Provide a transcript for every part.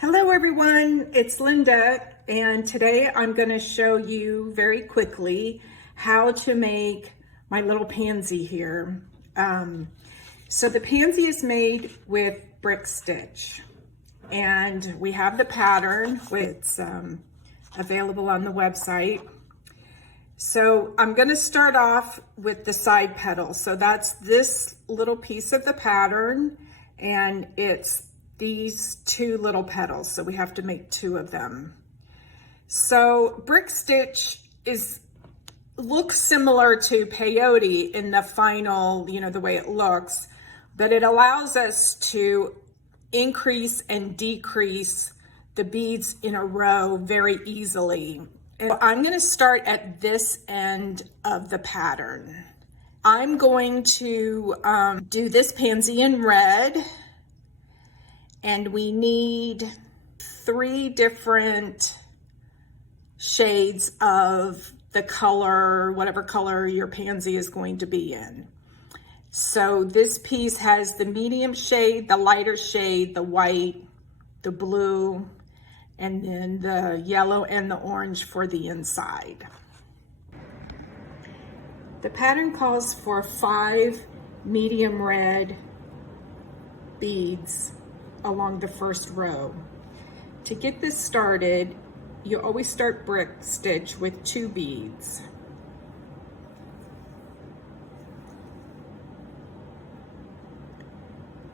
Hello everyone, it's Linda, and today I'm going to show you very quickly how to make my little pansy here. So the pansy is made with brick stitch, and we have the pattern. It's available on the website. So I'm going to start off with the side petal. So that's this little piece of the pattern, and it's these two little petals, so we have to make two of them. So brick stitch looks similar to peyote in the final, the way it looks, but it allows us to increase and decrease the beads in a row very easily. And I'm going to start at this end of the pattern. I'm going to do this pansy in red. And we need 3 different shades of the color, whatever color your pansy is going to be in. So this piece has the medium shade, the lighter shade, the white, the blue, and then the yellow and the orange for the inside. The pattern calls for 5 medium red beads along the first row. To get this started, you always start brick stitch with 2 beads.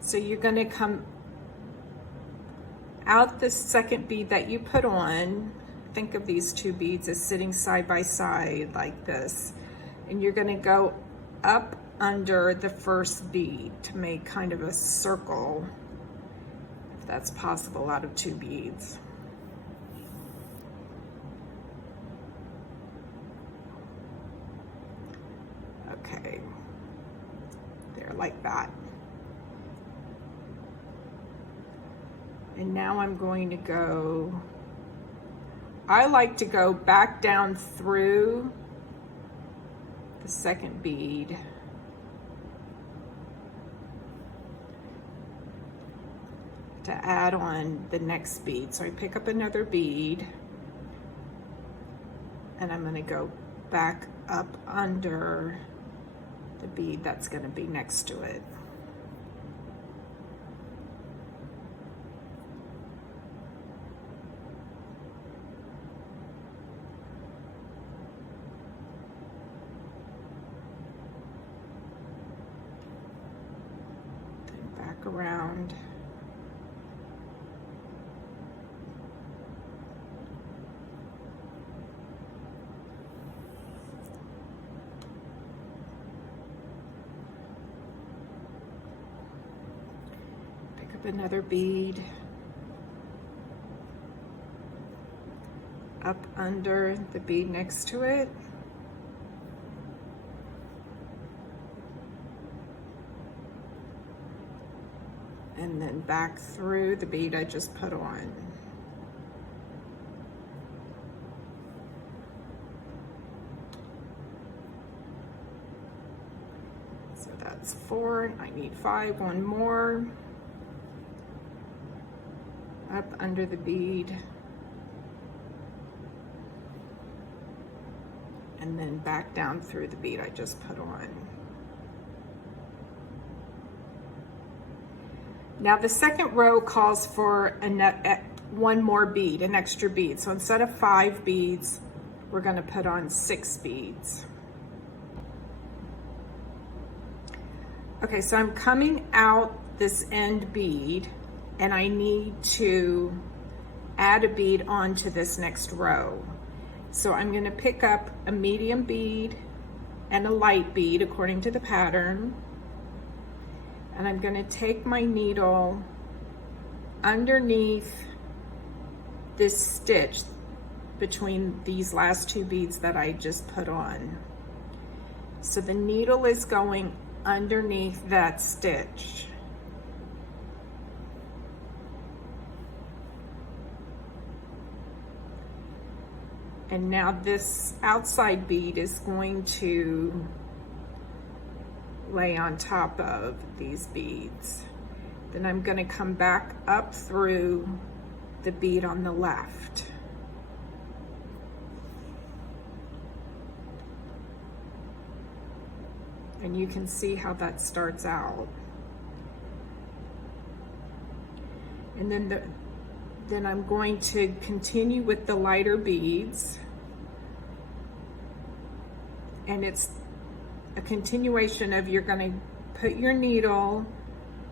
So you're going to come out the second bead that you put on. Think of these 2 beads as sitting side by side like this, and you're going to go up under the first bead to make kind of a circle, if that's possible, out of 2 beads. Okay, there, like that. And now I'm going to go, I like to go back down through the second bead to add on the next bead. So I pick up another bead and I'm going to go back up under the bead that's going to be next to it. Then back around. Another bead up under the bead next to it, and then back through the bead I just put on. So that's 4, I need 5, one more. Up under the bead, and then back down through the bead I just put on. Now the second row calls for one more bead, an extra bead. So instead of 5 beads, we're going to put on 6 beads. Okay, so I'm coming out this end bead, and I need to add a bead onto this next row. So I'm going to pick up a medium bead and a light bead according to the pattern, and I'm going to take my needle underneath this stitch between these last 2 beads that I just put on. So the needle is going underneath that stitch. And now this outside bead is going to lay on top of these beads. Then I'm going to come back up through the bead on the left. And you can see how that starts out. And then I'm going to continue with the lighter beads. And it's a continuation of, you're going to put your needle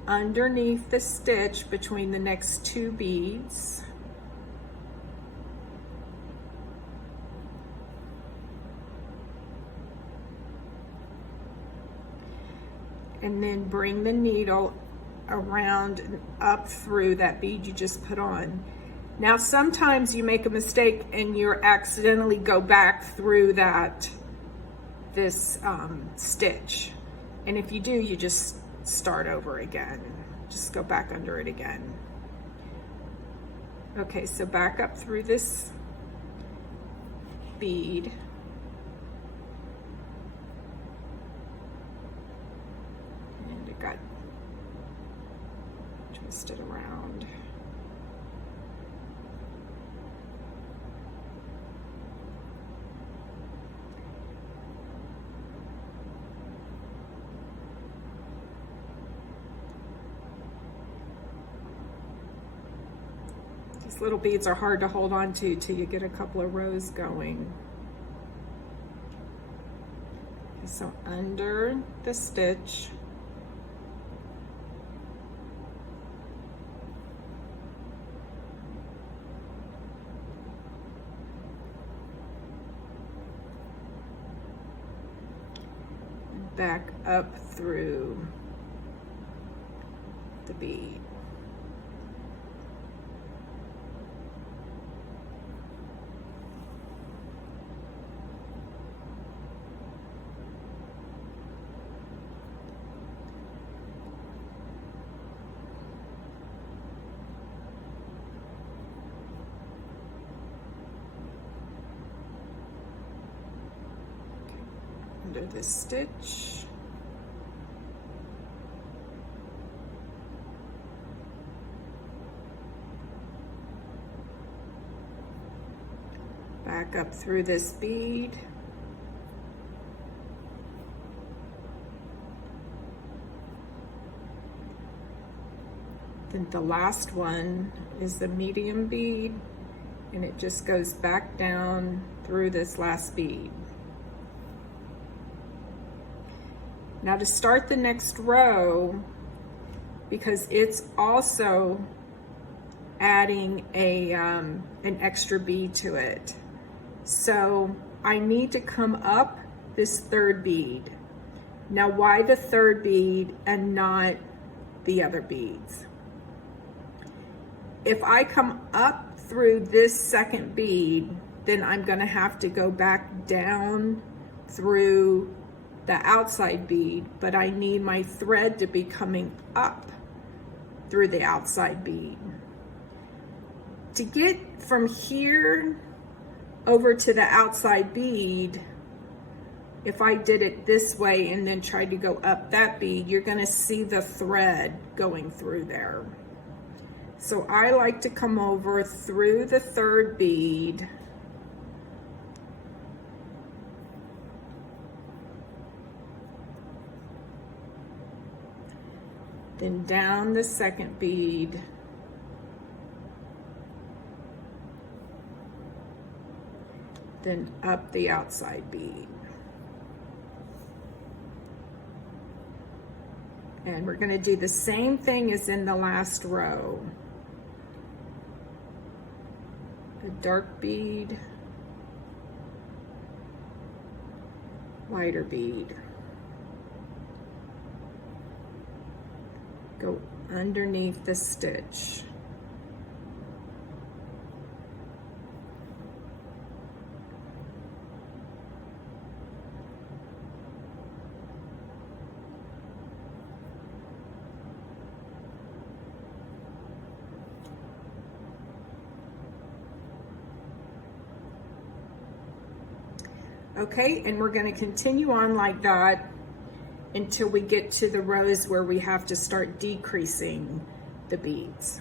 underneath the stitch between the next two beads. And then bring the needle around and up through that bead you just put on. Now sometimes you make a mistake and you accidentally go back through this stitch. And if you do, you just start over again. Just go back under it again. Okay, so back up through this bead. And it got twisted around. These little beads are hard to hold on to till you get a couple of rows going. Okay, so under the stitch, back up through the bead. Under this stitch, back up through this bead, then the last one is the medium bead, and it just goes back down through this last bead. Now to start the next row, because it's also adding an extra bead to it, so I need to come up this third bead. Now why the third bead and not the other beads? If I come up through this second bead, then I'm going to have to go back down through the outside bead, but I need my thread to be coming up through the outside bead. To get from here over to the outside bead, if I did it this way and then tried to go up that bead, you're going to see the thread going through there. So I like to come over through the third bead, then down the second bead, then up the outside bead. And we're going to do the same thing as in the last row. A dark bead, lighter bead. Go underneath the stitch. Okay, and we're going to continue on like that until we get to the rows where we have to start decreasing the beads.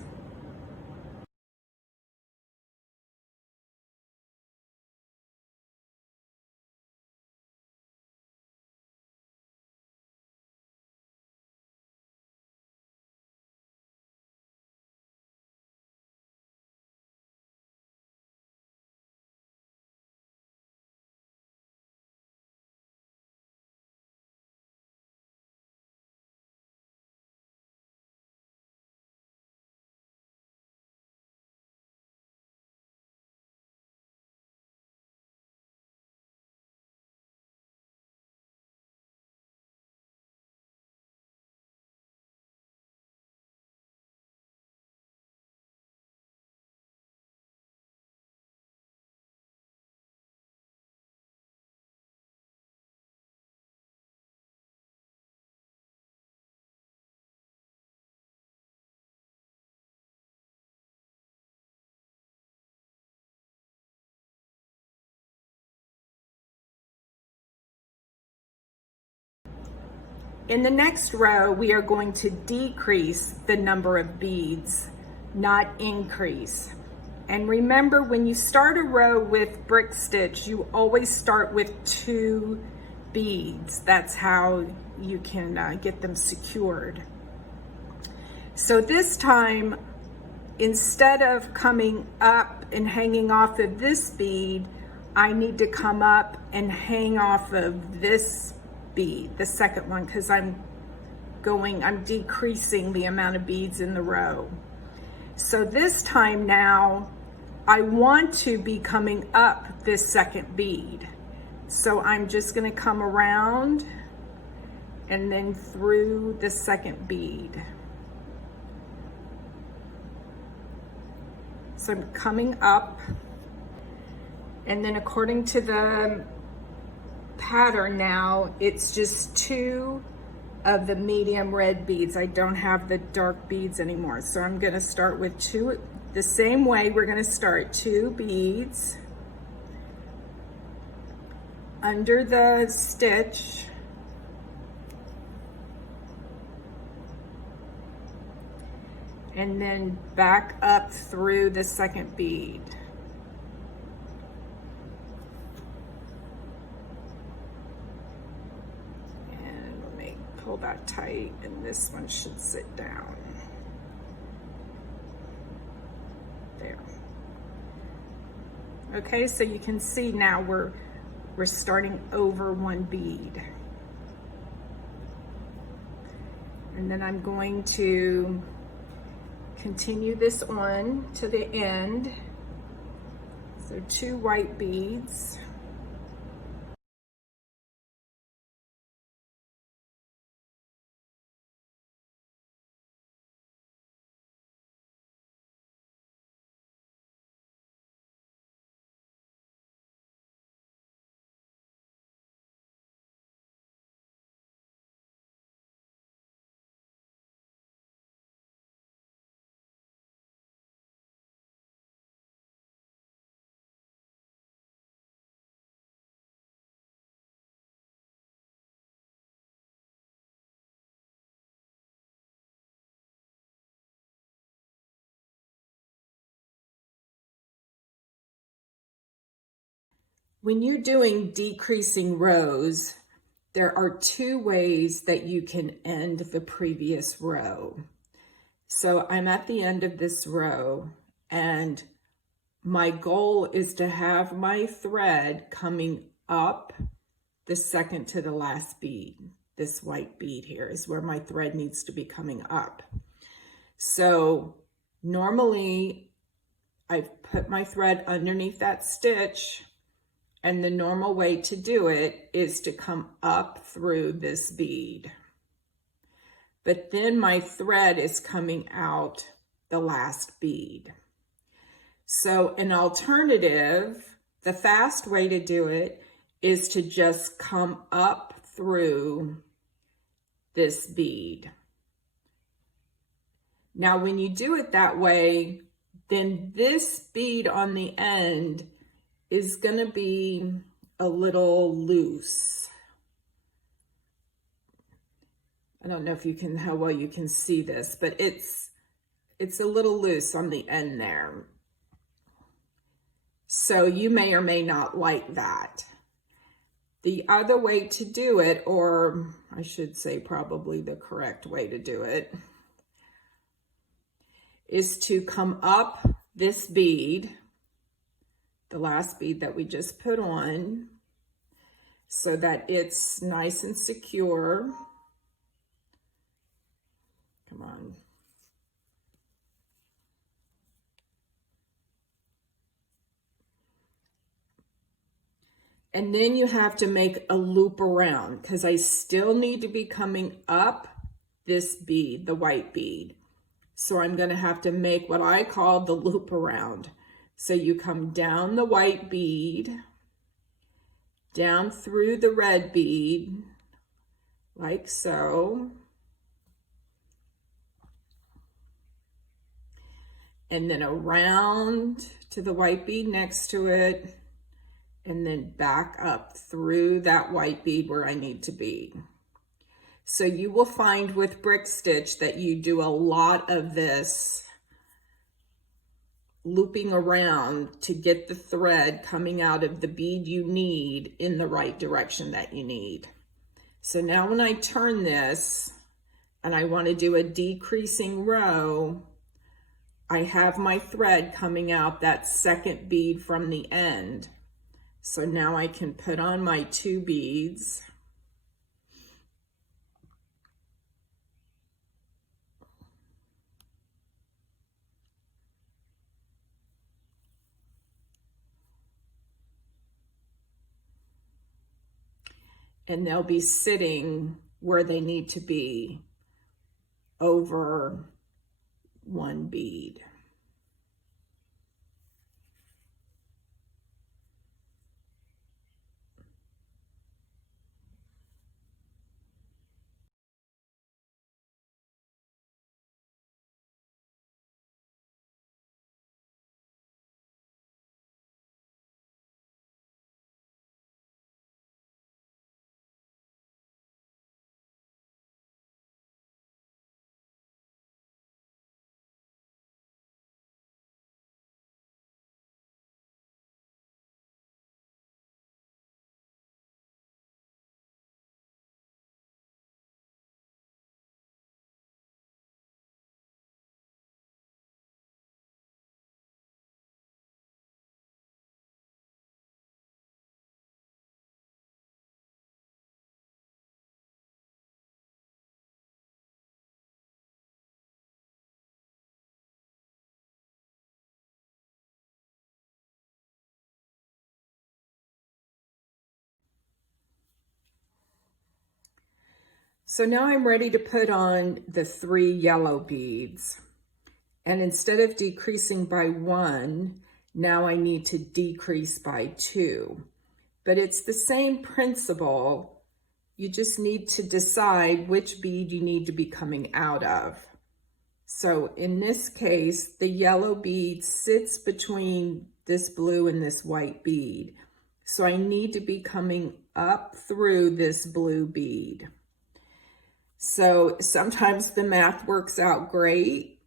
In the next row, we are going to decrease the number of beads, not increase. And remember, when you start a row with brick stitch, you always start with 2 beads. That's how you can get them secured. So this time, instead of coming up and hanging off of this bead, I need to come up and hang off of this bead, the second one, because I'm decreasing the amount of beads in the row. So this time now, I want to be coming up this second bead. So I'm just going to come around and then through the second bead. So I'm coming up, and then according to the pattern now, it's just 2 of the medium red beads. I don't have the dark beads anymore. So I'm going to start with 2, the same way. We're going to start 2 beads under the stitch, and then back up through the second bead. And let me pull that tight, and this one should sit down. There. Okay, so you can see now we're starting over 1 bead. And then I'm going to continue this on to the end. So 2 white beads. When you're doing decreasing rows, there are 2 ways that you can end the previous row. So I'm at the end of this row, and my goal is to have my thread coming up the second to the last bead. This white bead here is where my thread needs to be coming up. So normally I've put my thread underneath that stitch, and the normal way to do it is to come up through this bead. But then my thread is coming out the last bead. So an alternative, the fast way to do it, is to just come up through this bead. Now, when you do it that way, then this bead on the end is going to be a little loose. I don't know if you can, how well you can see this, but it's a little loose on the end there. So you may or may not like that. The other way to do it, or I should say probably the correct way to do it, is to come up this bead, the last bead that we just put on, so that it's nice and secure. Come on. And then you have to make a loop around, because I still need to be coming up this bead, the white bead. So I'm going to have to make what I call the loop around. So you come down the white bead, down through the red bead, like so. And then around to the white bead next to it, and then back up through that white bead where I need to be. So you will find with brick stitch that you do a lot of this looping around to get the thread coming out of the bead you need in the right direction that you need. So now when I turn this and I want to do a decreasing row, I have my thread coming out that second bead from the end. So now I can put on my 2 beads. And they'll be sitting where they need to be over 1 bead. So now I'm ready to put on the 3 yellow beads. And instead of decreasing by 1, now I need to decrease by 2. But it's the same principle. You just need to decide which bead you need to be coming out of. So in this case, the yellow bead sits between this blue and this white bead. So I need to be coming up through this blue bead. So sometimes the math works out great,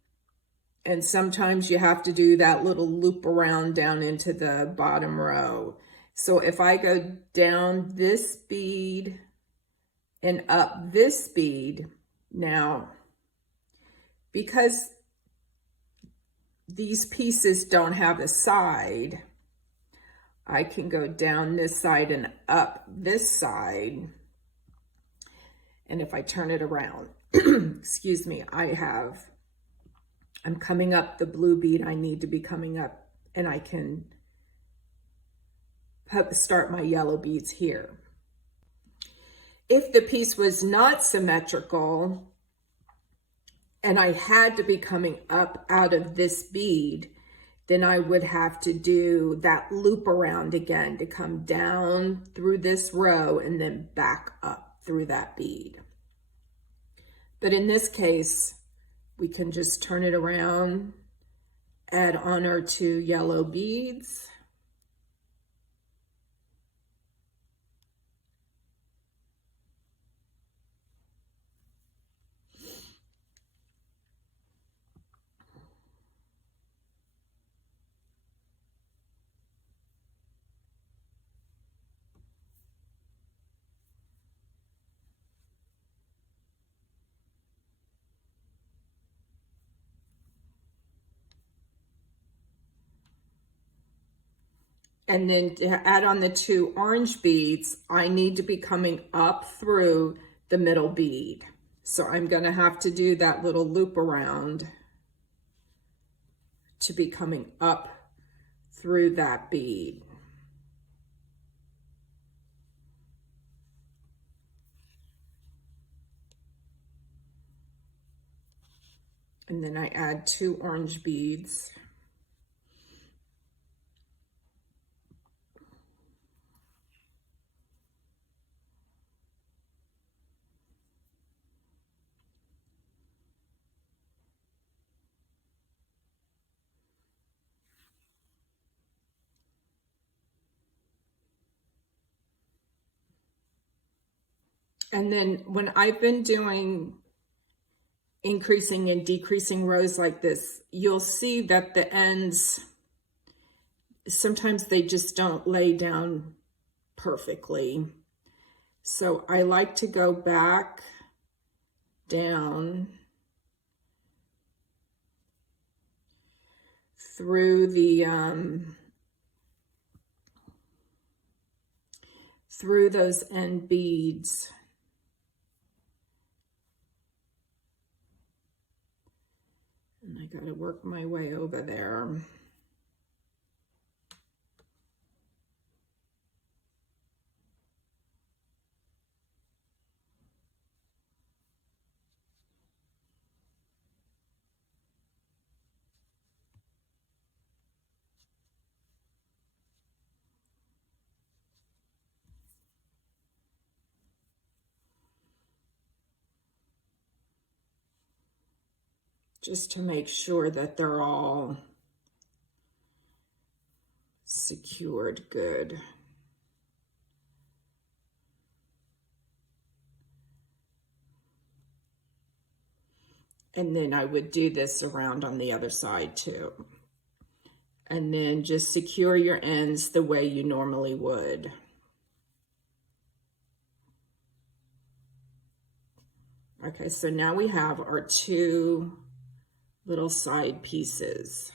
and sometimes you have to do that little loop around down into the bottom row. So if I go down this bead and up this bead, now, because these pieces don't have a side, I can go down this side and up this side. And if I turn it around, excuse me, I'm coming up the blue bead I need to be coming up, and I can start my yellow beads here. If the piece was not symmetrical and I had to be coming up out of this bead, then I would have to do that loop around again to come down through this row and then back up through that bead. But in this case, we can just turn it around, add on our 2 yellow beads. And then to add on the 2 orange beads, I need to be coming up through the middle bead. So I'm going to have to do that little loop around to be coming up through that bead. And then I add 2 orange beads. And then when I've been doing increasing and decreasing rows like this, you'll see that the ends, sometimes they just don't lay down perfectly. So I like to go back down through the through those end beads. And I got to work my way over there. Just to make sure that they're all secured good. And then I would do this around on the other side too. And then just secure your ends the way you normally would. Okay, so now we have our two little side pieces.